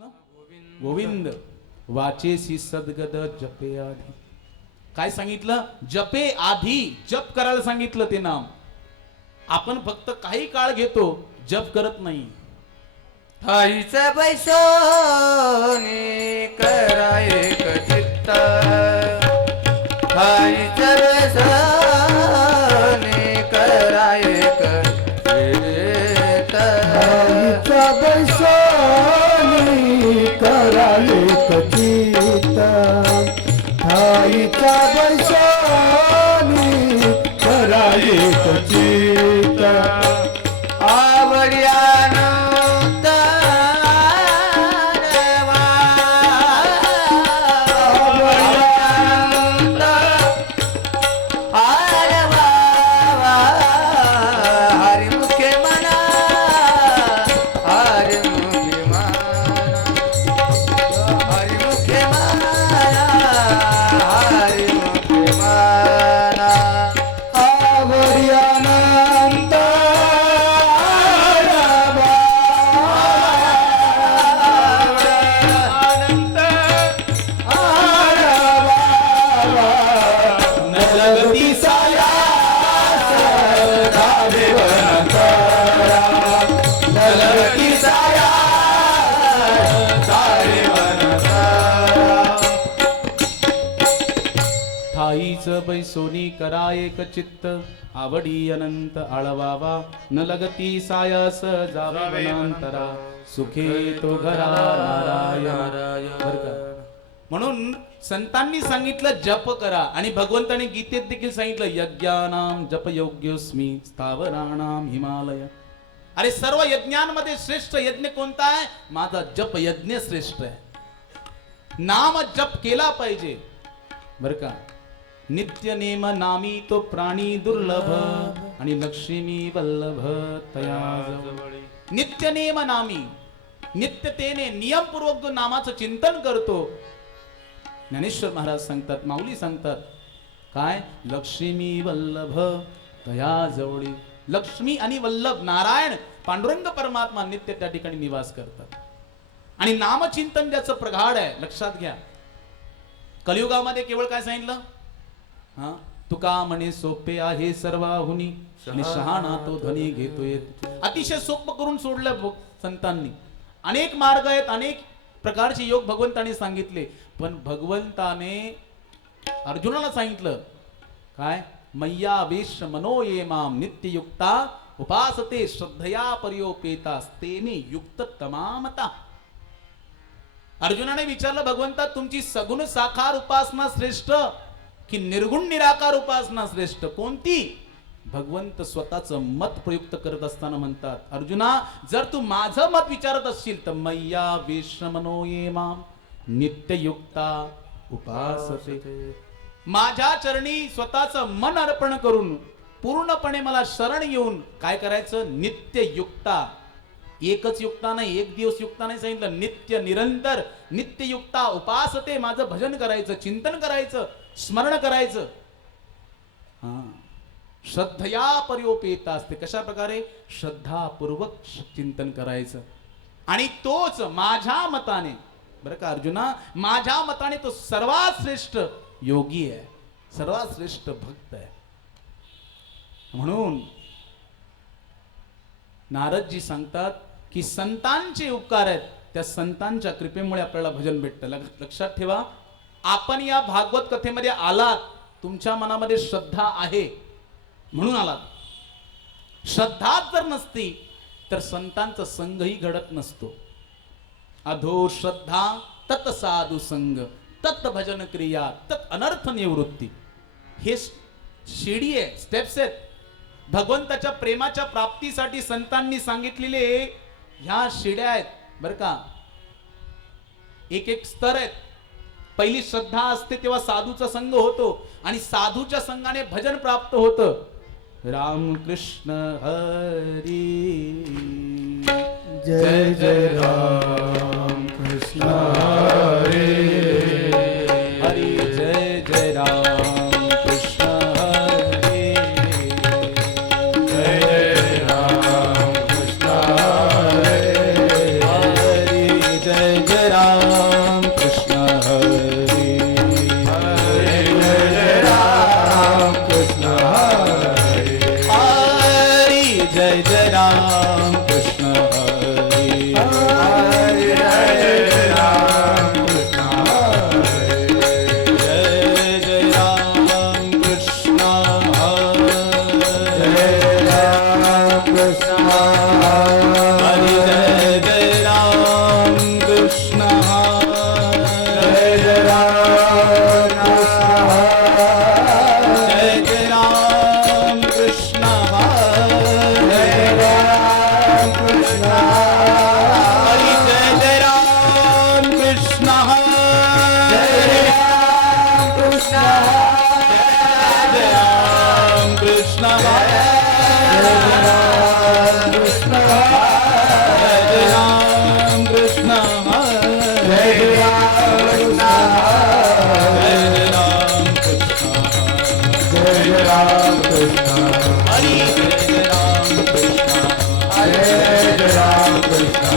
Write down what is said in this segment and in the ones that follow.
कृष्ण गोविंद वाचेसी सद्गद जपे आधी. काय सांगितलं? जपे आधी, जप करायला सांगितलं ते नाम. आपण फक्त काही काळ घेतो, जप करत नाही. ठाईच बैसोनी करा एक चित्त, ठाईच बैसोनी करा एक चित्त, ठाईचा बैसोनी करा एक चित्त, ठाईचा बैसोनी करा एक चित्त. आवड्यानंद देवा, आवड्यानंद आरवा, हरिमुखे म्हणा, हरिमुखे म्हणा, हरिमुखे म्हणा, हरिमुखे म्हणा. आवड्यानंद ठाईच बैसोनी करा एक चित्त, आवडी अनंत आळवावा, न लगती सायास जावे वनांतरा, सुखे तो घरा नारायण. बरं का? म्हणून संतांनी सांगितलं जप करा, आणि भगवंताने गीतेत देखील सांगितलं यज्ञानाम जप योग्योस्मी स्थावराणाम हिमालय. अरे सर्व यज्ञांमध्ये श्रेष्ठ यज्ञ कोणता आहे? माझा जप यज्ञ श्रेष्ठ आहे. नाम जप केला पाहिजे. बर का? नित्य नेम नामी तो प्राणी दुर्लभ, आणि लक्ष्मी वल्लभ तया जवळी. नित्य नेम नामी, नित्यतेने नियमपूर्वक जो नामाचं चिंतन करतो, ज्ञानेश्वर महाराज सांगतात, माऊली सांगतात काय? लक्ष्मी वल्लभ तया जवळी. लक्ष्मी आणि वल्लभ नारायण पांडुरंग परमात्मा नित्य त्या ठिकाणी निवास करतात. आणि नामचिंतन ज्याचं प्रगाढ आहे, लक्षात घ्या. कलियुगामध्ये केवळ काय सांगितलं? हा, तुका म्हणे सोपे आहे सर्वाहुनी, आणि शहाणा तो ध्वनी घेतोय. अतिशय सोपं करून सोडलं संतांनी. अनेक मार्ग आहेत, अनेक प्रकारचे योग भगवंताने सांगितले, पण भगवंताने अर्जुनाला सांगितलं काय? मय्या वेश मनो ये माम नित्ययुक्ता उपासते श्रद्धया पर्योपेतास्तेने युक्त तमामता. अर्जुनाने विचारलं, भगवंता तुमची सगुण साकार उपासना श्रेष्ठ की निर्गुण निराकार उपासना श्रेष्ठ? कोणती? भगवंत स्वतःचं मत प्रयुक्त करत असताना म्हणतात, अर्जुना जर तू माझं मत विचारत असशील तर मय्या वेश्मनो ये माम नित्ययुक्ता उपासते. माझ्या चरणी स्वतःचं मन अर्पण करून पूर्णपणे मला शरण येऊन काय करायचं? नित्ययुक्ता. एकच युक्ता नाही, एक दिवस युक्ता नाही सांगितलं, नित्य निरंतर नित्ययुक्ता उपासते. माझं भजन करायचं, चिंतन करायचं, स्मरण करायचं. हा, श्रद्धया पर्योपेता असते. कशा प्रकारे? श्रद्धापूर्वक चिंतन करायचं. आणि तोच माझ्या मताने, बरं का अर्जुना, माझ्या मताने तो सर्वात श्रेष्ठ योगी आहे, सर्वात श्रेष्ठ भक्त आहे. म्हणून नारदजी सांगतात की संतांचे उपकार आहेत, त्या संतांच्या कृपेमुळे आपल्याला भजन भेटतं. लक्षात ठेवा, आपण या भागवत कथेमध्ये आलात, तुमच्या मनामध्ये श्रद्धा आहे म्हणून आलात. श्रद्धा जर नसती तर संतांचा संघही घडत नसतो. अधो श्रद्धा तत् साधु संग, तत् भजन क्रिया, तत् अनर्थ निवृत्ती. हे शिडी आहे, स्टेप्स आहेत. भगवंताच्या प्रेमाच्या प्राप्तीसाठी संतांनी सांगितलेले ह्या शिड्या आहेत. बर का? एक एक स्तर आहेत. पहिली श्रद्धा असते तेव्हा साधूचा संग होतो, आणि साधूच्या संघाने भजन प्राप्त होतं. राम कृष्ण हरी, जय जय राम कृष्ण हरी, हरी जय जय राम कृष्ण हरी, जय जय राम कृष्ण हरी, हरी जय जय जय जय राम कृष्ण हरी हरि जय राम कृष्ण जय जय राम कृष्ण हरी जय राम कृष्ण हरि जय जय राम कृष्ण जय हरी जय राम जय जय राम कृष्ण जय राम कृष्ण हरि जय जय राम कृष्ण जय राम कृष्ण जय राम कृष्ण जय राम कृष्ण जय राम जय राम कृष्ण हरि जय राम कृष्ण जय राम कृष्ण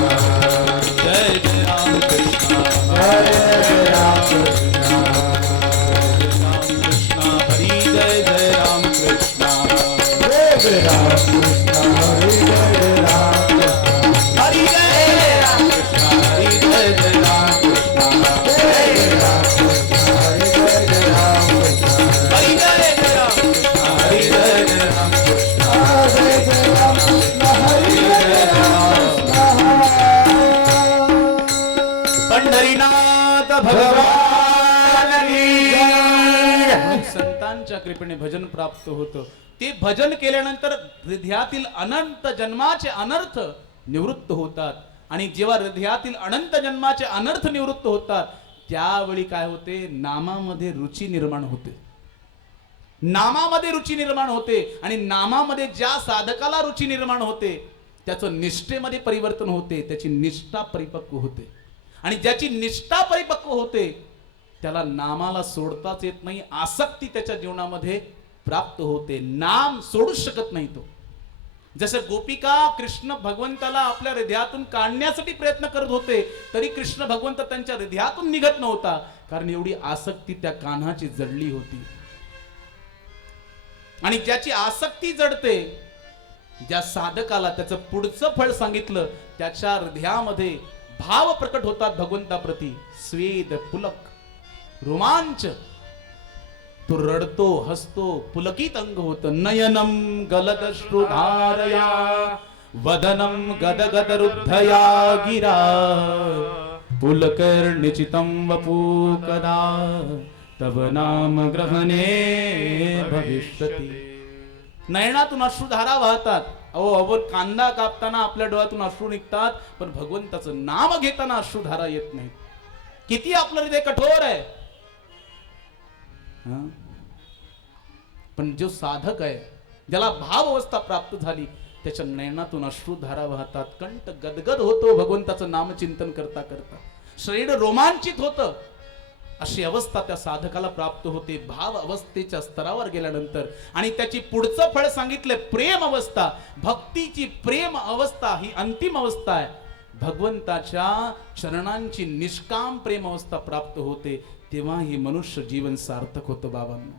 जय जय राम कृष्ण जय राम कृष्ण राम कृष्ण हरि जय जय राम कृष्ण जय राम कृष्ण हरि जय राम कृष्ण हरि जय राम कृष्ण हरि जय जय राम कृष्ण जय राम कृष्ण हरि जय राम कृष्ण हरि जय जय राम कृष्ण हरि जय जय राम कृष्ण जय राम कृष्ण हरि जय राम पंढरीनाथ भगवान की जय. संतांच्या कृपेने भजन प्राप्त होतं. ते भजन केल्यानंतर हृदयातील अनंत जन्माचे अनर्थ निवृत्त होतात आणि जेव्हा हृदयातील अनंत जन्माचे अनर्थ निवृत्त होतात त्यावेळी काय होते, नामामध्ये रुची निर्माण होते. नामामध्ये रुची निर्माण होते आणि नामामध्ये ज्या साधकाला रुची निर्माण होते त्याचं निष्ठेमध्ये परिवर्तन होते, त्याची निष्ठा परिपक्व होते आणि ज्याची निष्ठा परिपक्व होते त्याला नामाला सोडताच येत नाही, आसक्ती त्याच्या जीवनामध्ये प्राप्त होते, नाम सोडू शकत नाही तो. जसं गोपिका कृष्ण भगवंताला आपल्या हृदयातून काढण्यासाठी प्रयत्न करत होते तरी कृष्ण भगवंत त्यांच्या हृदयातून निघत नव्हता, कारण एवढी आसक्ती त्या कान्हाची जडली होती. आणि ज्याची आसक्ती जडते, ज्या साधकाला त्याचं पुढचं फळ सांगितलं त्याच्या हृदयामध्ये भाव प्रकट होतात भगवंताप्रती, स्वेद पुलक रोमांच, तो रडतो हसतो पुलकित अंग होत. नयनम गलदश्रुधारया वदनम गदगद रुद्धया गिरा पुलकर्णिचितं वपू कदा तव नाम ग्रहणे भविष्यति. नयनातून अश्रुधारा वाहतात. अहो कांदा कापताना आपल्या डोळ्यातून अश्रू निघतात, पण भगवंताचं नाम घेताना अश्रुधारा येत नाही. किती आपलं हृदय कठोर आहे. पण जो साधक आहे, ज्याला भाव अवस्था प्राप्त झाली, त्याच्या नयनातून अश्रुधारा वाहतात, कंठ गदगद होतो भगवंताचं नामचिंतन करता करता, शरीर रोमांचित होतं. अशी अवस्था त्या साधकाला प्राप्त होते भाव अवस्थेच्या स्तरावर गेल्यानंतर. आणि त्याची पुढचं फळ सांगितलं प्रेम अवस्था. भक्तीची प्रेम अवस्था ही अंतिम अवस्था आहे. भगवंताच्या चरणांची निष्काम प्रेम अवस्था प्राप्त होते, तेव्हा ही मनुष्य जीवन सार्थक होतं. बाबांनो,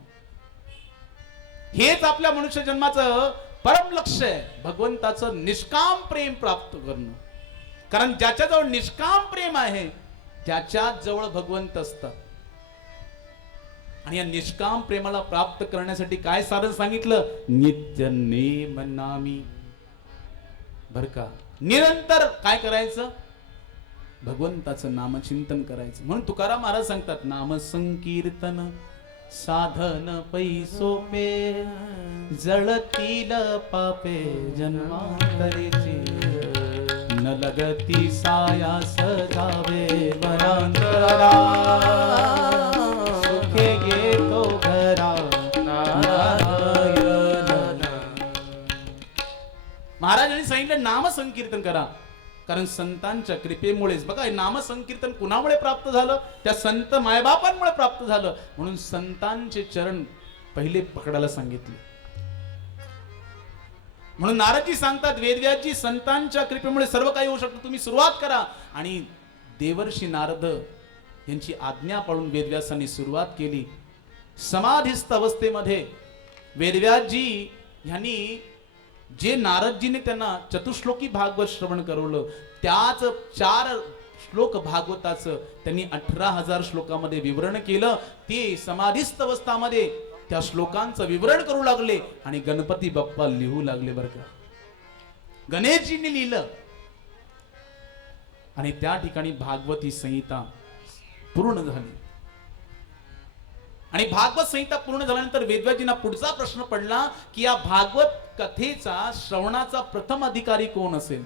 हेच आपल्या मनुष्य जन्माचं परम लक्ष्य आहे, भगवंताचं निष्काम प्रेम प्राप्त करणं. कारण ज्याच्याजवळ निष्काम प्रेम आहे त्याच्या जवळ भगवंत असतात. आणि या निष्काम प्रेमाला प्राप्त करण्यासाठी काय साधन सांगितलं, नित्य नेम नामी. बर का, निरंतर काय करायचं, भगवंताचं नामचिंतन करायचं. म्हणून तुकाराम महाराज सांगतात, नाम संकीर्तन साधन पैसोपे जळतील पापे जन्मांतरीची न लगती सायास जावे वरांतरा सुखे घेतो घरा नारायण. महाराजांनी सांगितलं नाम संकीर्तन करा, कारण संतांच्या कृपेमुळेच. बघा, नाम संकीर्तन कुणामुळे प्राप्त झालं, त्या संत मायबापांमुळे प्राप्त झालं. म्हणून संतांचे चरण पहिले पकडायला सांगितले. म्हणून नारदजी सांगतात, वेदव्यासजी संतांच्या कृपेमुळे सर्व काही होऊ शकतं, तुम्ही सुरुवात करा. आणि देवर्षी नारद यांची आज्ञा पाळून वेदव्यासांनी सुरुवात केली. समाधिस्थ अवस्थेमध्ये वेदव्यासजी यांनी जे नारदजीने त्यांना चतुश्लोकी भागवत श्रवण करवलं त्याच 4 श्लोक भागवताचं त्यांनी 18,000 श्लोकामध्ये विवरण केलं. ते समाधीस्थ अवस्थामध्ये त्या श्लोकांचं विवरण करू लागले आणि गणपती बाप्पा लिहू लागले बरं का. गणेशजींनी लिहिलं आणि त्या ठिकाणी भागवती संहिता पूर्ण झाली. आणि भागवत संहिता पूर्ण झाल्यानंतर वेदव्याजींना पुढचा प्रश्न पडला की या भागवत कथेचा श्रवणाचा प्रथम अधिकारी कोण असेल.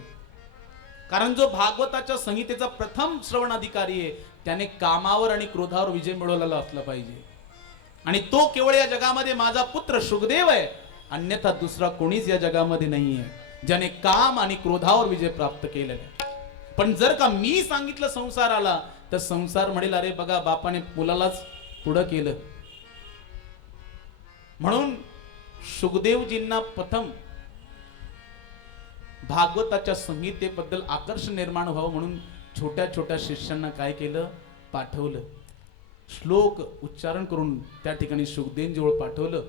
कारण जो भागवताच्या संहितेचा प्रथम श्रवण अधिकारी आहे त्याने कामावर आणि क्रोधावर विजय मिळवलेला असला पाहिजे. आणि तो केवळ या जगामध्ये माझा पुत्र शुकदेव आहे, अन्यथा दुसरा कोणीच या जगामध्ये नाही आहे ज्याने काम आणि क्रोधावर विजय प्राप्त केलेला आहे. पण जर का मी सांगितलं संसाराला तर संसार म्हणेल अरे बघा बापाने मुलालाच पुढं केलं. म्हणून शुकदेवजींना प्रथम भागवताच्या संहितेबद्दल आकर्षण निर्माण व्हावं म्हणून छोट्या छोट्या शिष्यांना काय केलं, पाठवलं. श्लोक उच्चारण करून त्या ठिकाणी शुकदेवजवळ पाठवलं.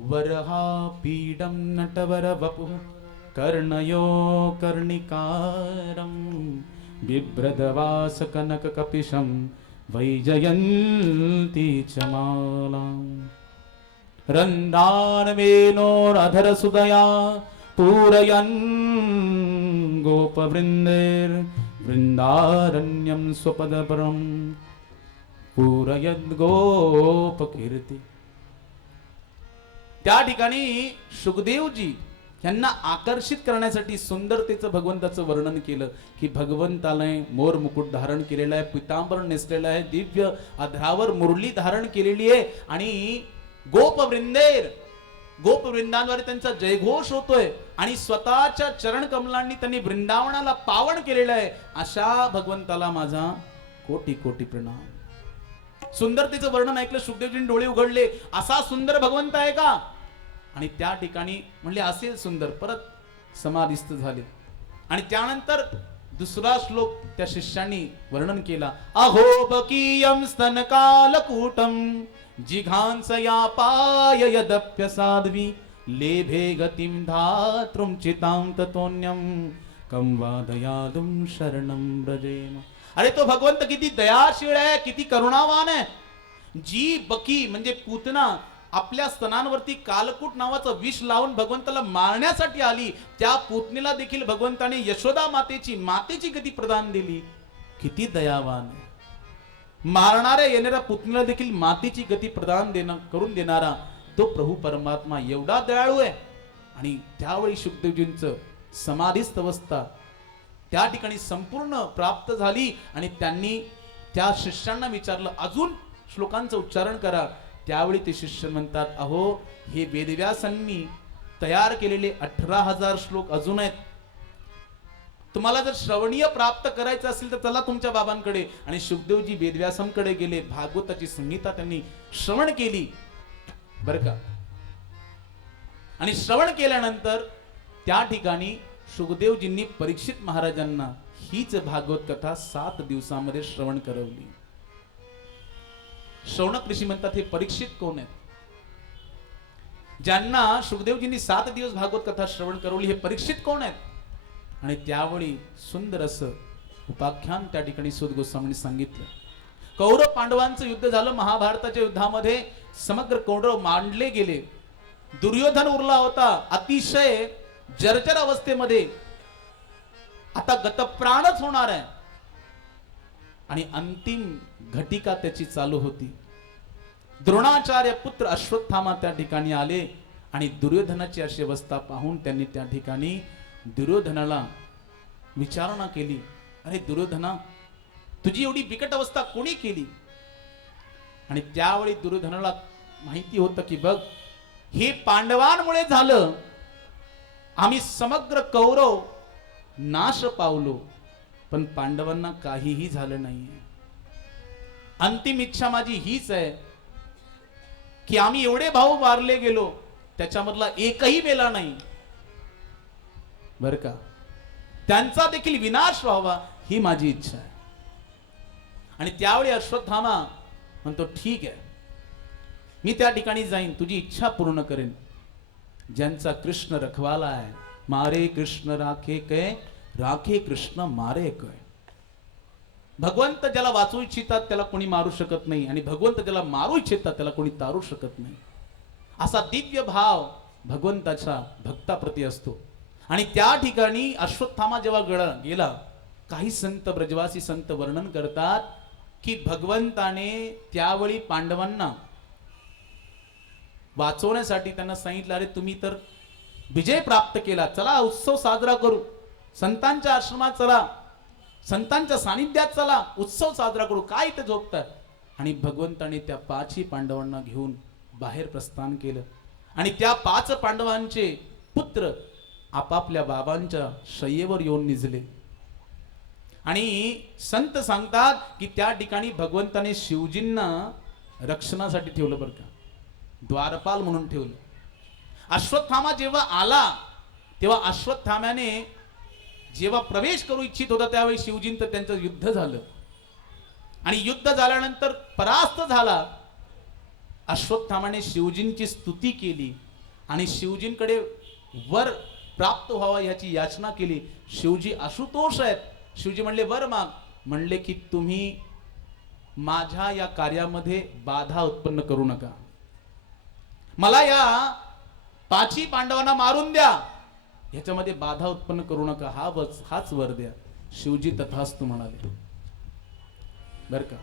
वरहा पीडम नटवर वपु कर्णयो कर्णिकारम बिभ्रदवास कनक कपिशम वैजयंती चमालाम रंदानवेनोरधर सुदया पूरयन् गोपवृन्देर वृंदारण्यम स्वपदपरम पूरयद गोपकीर्ती. त्या ठिकाणी शुकदेवजी यांना आकर्षित करण्यासाठी सुंदरतेचं भगवंताचं वर्णन केलं की भगवंताला मोर मुकुट धारण केलेला आहे, पितांबर नेसलेला आहे, दिव्य अधरावर मुरली धारण केलेली आहे आणि गोपवृंदांद्वारे त्यांचा जयघोष होतोय आणि स्वतःच्या चरण कमलांनी त्यांनी वृंदावनाला पावन केलेलं आहे. अशा भगवंताला माझा कोटी कोटी प्रणाम. सुंदरतेचं वर्णन ऐकलं शुकदेवजींनी डोळे उघडले. असा सुंदर भगवंत आहे का. आणि त्या ठिकाणी म्हणले असेल सुंदर. परत समाधिस्थ झाले आणि त्यानंतर दुसरा श्लोक त्या शिष्यांनी वर्णन केला. अहो बकीयम स्तनकालकूटम जिघांसया पाय यदप्य साध्वी लेभे गतिम धातृम चितां ततोन्यम कम वा दयालुम शरणम ब्रजेम. अरे तो भगवंत किती दयाशील आहे, किती करुणावान आहे. जी बकी म्हणजे पूतना आपल्या स्तनांवरती कालकूट नावाचं विष लावून भगवंताला मारण्यासाठी आली, त्या पूतनेला देखील भगवंताने यशोदा मातेची गती प्रदान दिली. किती दयावान आहे. मारणाऱ्या येणाऱ्या पुतणीला देखील मातेची गती प्रदान करून देणारा तो प्रभू परमात्मा एवढा दयाळू आहे. आणि त्यावेळी शुकदेवजींचं समाधीस्थ अवस्था त्या ठिकाणी संपूर्ण प्राप्त झाली आणि त्यांनी त्या शिष्यांना विचारलं अजून श्लोकांचं उच्चारण करा. त्यावेळी ते शिष्य म्हणतात अहो हे वेदव्यासांनी तयार केलेले 18,000 श्लोक अजून आहेत. तुम्हाला जर श्रवणीय प्राप्त करायचं असेल तर चला तुमच्या बाबांकडे. आणि शुकदेवजी वेदव्यासांकडे गेले. भागवताची संहिता त्यांनी श्रवण केली बरं का. आणि श्रवण केल्यानंतर त्या ठिकाणी शुकदेवजींनी परीक्षित महाराजांना हीच भागवत कथा 7 दिवसामध्ये श्रवण करवली. शौनक ऋषी म्हणतात हे परीक्षित कोण आहेत. ज्यांना शुकदेवजींनी 7 दिवस भागवत कथा श्रवण करवली हे परीक्षित कोण आहेत. आणि त्यावेळी सुंदर असं उपाख्यान त्या ठिकाणी सूत गोस्वामींनी सांगितलं. कौरव पांडवांचं युद्ध झालं. महाभारताच्या युद्धामध्ये समग्र कौरव मांडले गेले. दुर्योधन उरला होता अतिशय जर्जर अवस्थेमध्ये. आता गतप्राणच होणार आहे आणि अंतिम घटिका त्याची चालू होती. द्रोणाचार्य पुत्र अश्वत्थामा त्या ठिकाणी आले आणि दुर्योधनाची अशी अवस्था पाहून त्यांनी त्या ठिकाणी दुर्योधनाला विचारणा केली. अरे दुर्योधना तुझी एवढी बिकट अवस्था कोणी केली. आणि त्यावेळी दुर्योधनाला माहिती होतं की बघ हे पांडवांमुळे झालं. आम्ही समग्र कौरव नाश पावलो पण पांडवांना काहीही झालं नाही. अंतिम इच्छा माझी हीच आहे की आम्ही एवढे भाऊ मारले गेलो त्याच्यामधला एकही मेला नाही बर का. त्यांचा देखील विनाश व्हावा ही माझी इच्छा आहे. आणि त्यावेळी अश्वत्थामा म्हणतो ठीक आहे मी त्या ठिकाणी जाईन तुझी इच्छा पूर्ण करेन. ज्यांचा कृष्ण रखवाला आहे मारे कृष्ण राखे कै, राखे कृष्ण मारे कै. भगवंत ज्याला वाचू इच्छितात त्याला कोणी मारू शकत नाही, आणि भगवंत ज्याला मारू इच्छितात त्याला कोणी तारू शकत नाही. असा दिव्य भाव भगवंताच्या भक्ताप्रती असतो. आणि त्या ठिकाणी अश्वत्थामा जेव्हा गेला, काही संत, ब्रजवासी संत वर्णन करतात की भगवंताने त्यावेळी पांडवांना वाचवण्यासाठी त्यांना सांगितलं, अरे तुम्ही तर विजय प्राप्त केला, चला उत्सव साजरा करू, संतांच्या आश्रमात चला, संतांच्या सानिध्यात चला, उत्सव साजरा करू, काय इथे झोपतात. आणि भगवंताने त्या 5ही पांडवांना घेऊन बाहेर प्रस्थान केलं. आणि त्या 5 पांडवांचे पुत्र आपापल्या बाबांच्या शय्येवर येऊन निजले. आणि संत सांगतात की त्या ठिकाणी भगवंताने शिवजींना रक्षणासाठी ठेवलं, बरं का, द्वारपाल म्हणून ठेवलं. अश्वत्थामा जेव्हा आला तेव्हा अश्वत्थाम्याने जेव्हा प्रवेश करू इच्छित होता त्यावेळी शिवजींचं त्यांचं युद्ध झालं. आणि युद्ध झाल्यानंतर परास्त झाला. अश्वत्थामाने शिवजींची स्तुती केली आणि शिवजींकडे वर प्राप्त व्हावा याची याचना केली. शिवजी आशुतोष आहेत. शिवजी म्हणले वर माग. म्हणले की तुम्ही माझ्या या कार्यामध्ये बाधा उत्पन्न करू नका, मला या 5ही पांडवांना मारून द्या, ह्याच्यामध्ये बाधा उत्पन्न करू नका, हाच वर द्या. शिवजी तथास्तु म्हणाले, बर का.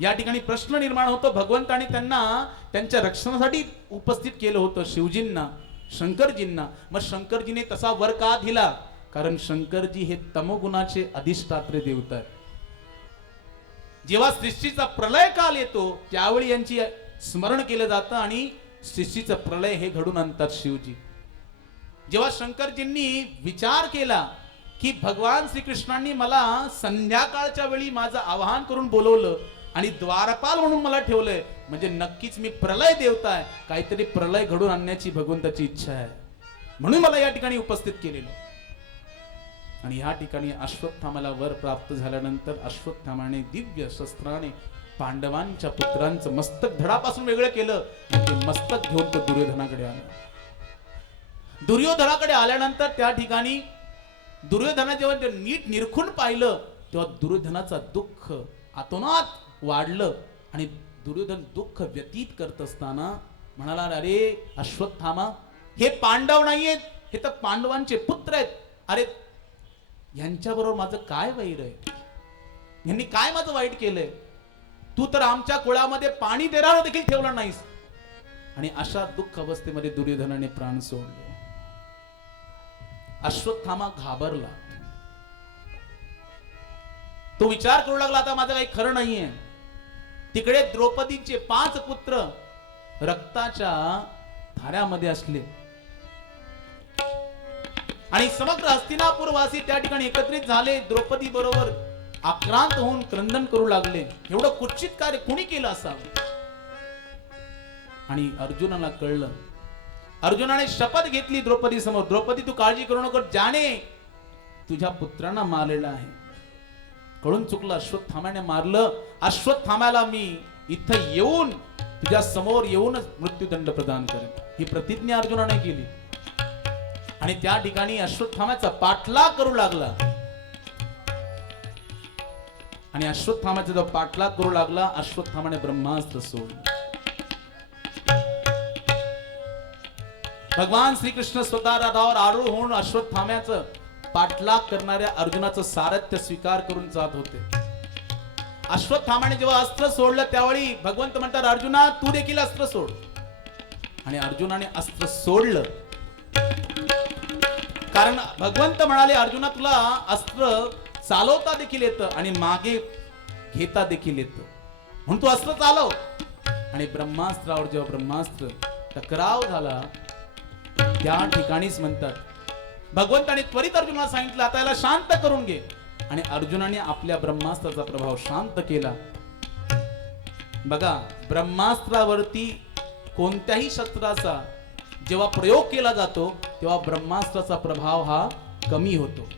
या ठिकाणी प्रश्न निर्माण होतो, भगवंताने त्यांना त्यांच्या रक्षणासाठी उपस्थित केलं होतं शिवजींना, शंकरजींना. मग शंकरजीने तसा वर का दिला? कारण शंकरजी हे तमोगुणाचे अधिष्ठात्री देवता आहेत. जेव्हा सृष्टीचा प्रलय काल येतो त्यावेळी यांची स्मरण केलं जातं आणि सृष्टीचा प्रलय हे घडून आणतात शिवजी. जेव्हा शंकरजींनी विचार केला की भगवान श्रीकृष्णांनी मला संध्याकाळच्या वेळी माझं आवाहन करून बोलवलं आणि द्वारपाल म्हणून मला ठेवलंय, म्हणजे नक्कीच मी प्रलय देवता आहे, काहीतरी प्रलय घडून आणण्याची भगवंताची इच्छा आहे, म्हणून मला या ठिकाणी उपस्थित केलेलं. आणि या ठिकाणी अश्वत्थामाला वर प्राप्त झाल्यानंतर अश्वत्थामाने दिव्य शस्त्राने पांडवांच्या पुत्रांचं मस्तक धडापासून वेगळं केलं. ते मस्तक घेऊन तो दुर्योधनाकडे आला. दुर्योधनाकडे आल्यानंतर त्या ठिकाणी दुर्योधना जेव्हा ते नीट निरखून पाहिलं तेव्हा दुर्योधनाचा दुःख आतोनात वाढलं. आणि दुर्योधन दुःख व्यतीत करत असताना म्हणाला, अरे अश्वत्थामा, हे पांडव नाहीयेत, हे तर पांडवांचे पुत्र आहेत. अरे यांच्याबरोबर माझं काय वैर आहे, यांनी काय माझं वाईट केलंय, तू तर आमच्या कुळामध्ये पाणी देणारा देखील ठेवला नाहीस. आणि अशा दुःख अवस्थेमध्ये दुर्योधनाने प्राण सोडले. अश्वत्थामा घाबरला. तो विचार करू लागला, आता माझं काही खरं नाहीये. तिकडे द्रौपदीचे 5 पुत्र रक्ताच्या धाऱ्यामध्ये असले आणि समग्र हस्तिनापूरवासी त्या ठिकाणी एकत्रित झाले. द्रौपदी बरोबर आक्रांत होऊन क्रंदन करू लागले. एवढं कुचित कार्य कोणी केलं असावं. आणि अर्जुनाला कळलं. अर्जुनाने शपथ घेतली द्रौपदी समोर, द्रौपदी तू काळजी करू नको, ज्याने तुझ्या पुत्रांना मारलेलं आहे, कळून चुकलं, अश्वत्थाम्याने मारलं, अश्वत्थाम्याला मी इथं येऊन तुझ्या समोर येऊनच मृत्यूदंड प्रदान करेन, ही प्रतिज्ञा अर्जुनाने केली. आणि त्या ठिकाणी अश्वत्थाम्याचा पाठलाग करू लागला. आणि अश्वत्थाम्याचा जो पाठलाग करू लागला, अश्वत्थाम्याने ब्रह्मास्त्र सोडलं. भगवान श्रीकृष्ण स्वतः रथावर आरूढ होऊन अश्वत्थाम्याचं पाठलाग करणाऱ्या अर्जुनाचं सारथ्य स्वीकार करून जात होते. अश्वत्थाम्याने जेव्हा अस्त्र सोडलं त्यावेळी भगवंत म्हणतात, अर्जुना तू देखील अस्त्र सोड. आणि अर्जुनाने अस्त्र सोडलं. कारण भगवंत म्हणाले, अर्जुना तुला अस्त्र चालवता देखील येतं आणि मागे घेता देखील येतं, म्हणून तू अस्त्र चालव. आणि ब्रह्मास्त्रावर जेव्हा ब्रह्मास्त्र टकराव झाला त्या ठिकाणीच म्हणतात, भगवंताने त्वरित अर्जुनाला सांगितलं, आता याला शांत करून घे. आणि अर्जुनाने आपल्या ब्रह्मास्त्राचा प्रभाव शांत केला. बघा, ब्रह्मास्त्रावरती कोणत्याही शस्त्राचा जेव्हा प्रयोग केला जातो तेव्हा ब्रह्मास्त्राचा प्रभाव हा कमी होतो.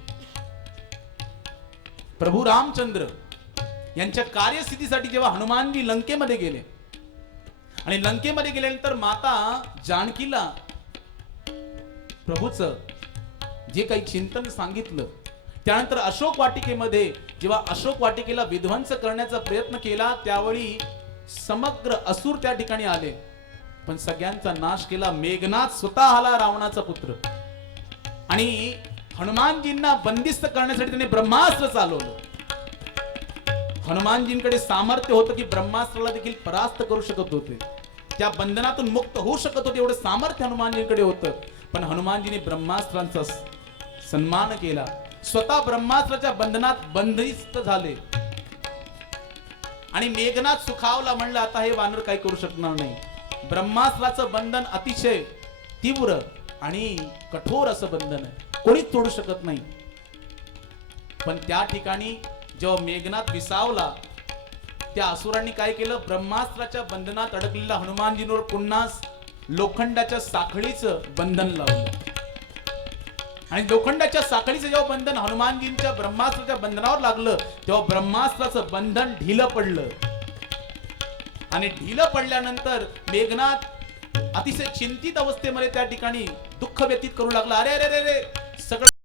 प्रभू रामचंद्र यांच्या कार्यसिद्धीसाठी जेव्हा हनुमानजी लंकेमध्ये गेले आणि लंकेमध्ये गेल्यानंतर माता जानकीला प्रभूचं जे काही चिंतन सांगितलं, त्यानंतर अशोक वाटिकेमध्ये जेव्हा अशोक वाटिकेला विध्वंस करण्याचा प्रयत्न केला, त्यावेळी समग्र असुर त्या ठिकाणी आले, पण सगळ्यांचा नाश केला मेघनाथ स्वतः आला, रावणाचा पुत्र. आणि हनुमानजींना बंदिस्त करण्यासाठी त्याने ब्रह्मास्त्र चालवलं. हनुमानजींकडे सामर्थ्य होतं की ब्रह्मास्त्राला देखील परास्त करू शकत होते, त्या बंधनातून मुक्त होऊ शकत होते, एवढं सामर्थ्य हनुमानजींकडे होतं. पण हनुमानजीने ब्रह्मास्त्रांचा सन्मान केला, स्वतः ब्रह्मास्त्राच्या बंधनात बंदिस्त झाले. आणि मेघनाथ सुखावला, म्हणलं आता हे वानर काही करू शकणार नाही. ब्रह्मास्त्राचं बंधन अतिशय तीव्र आणि कठोर असं बंधन आहे, कोणीच तोडू शकत नाही. पण त्या ठिकाणी जेव्हा मेघनाथ विसावला, त्या असुरांनी काय केलं, ब्रह्मास्त्राच्या बंधनात अडकलेल्या हनुमानजींवर पुन्हा लोखंडाच्या साखळीचं बंधन लावलं. आणि लोखंडाच्या साखळीचं जेव्हा बंधन हनुमानजींच्या ब्रह्मास्त्राच्या बंधनावर लागलं, तेव्हा ब्रह्मास्त्राचं बंधन ढिलं पडलं. आणि ढिलं पडल्यानंतर मेघनाथ अतिशय चिंतित अवस्थेमध्ये त्या ठिकाणी दुःख व्यतीत करू लागला. अरे अरे अरे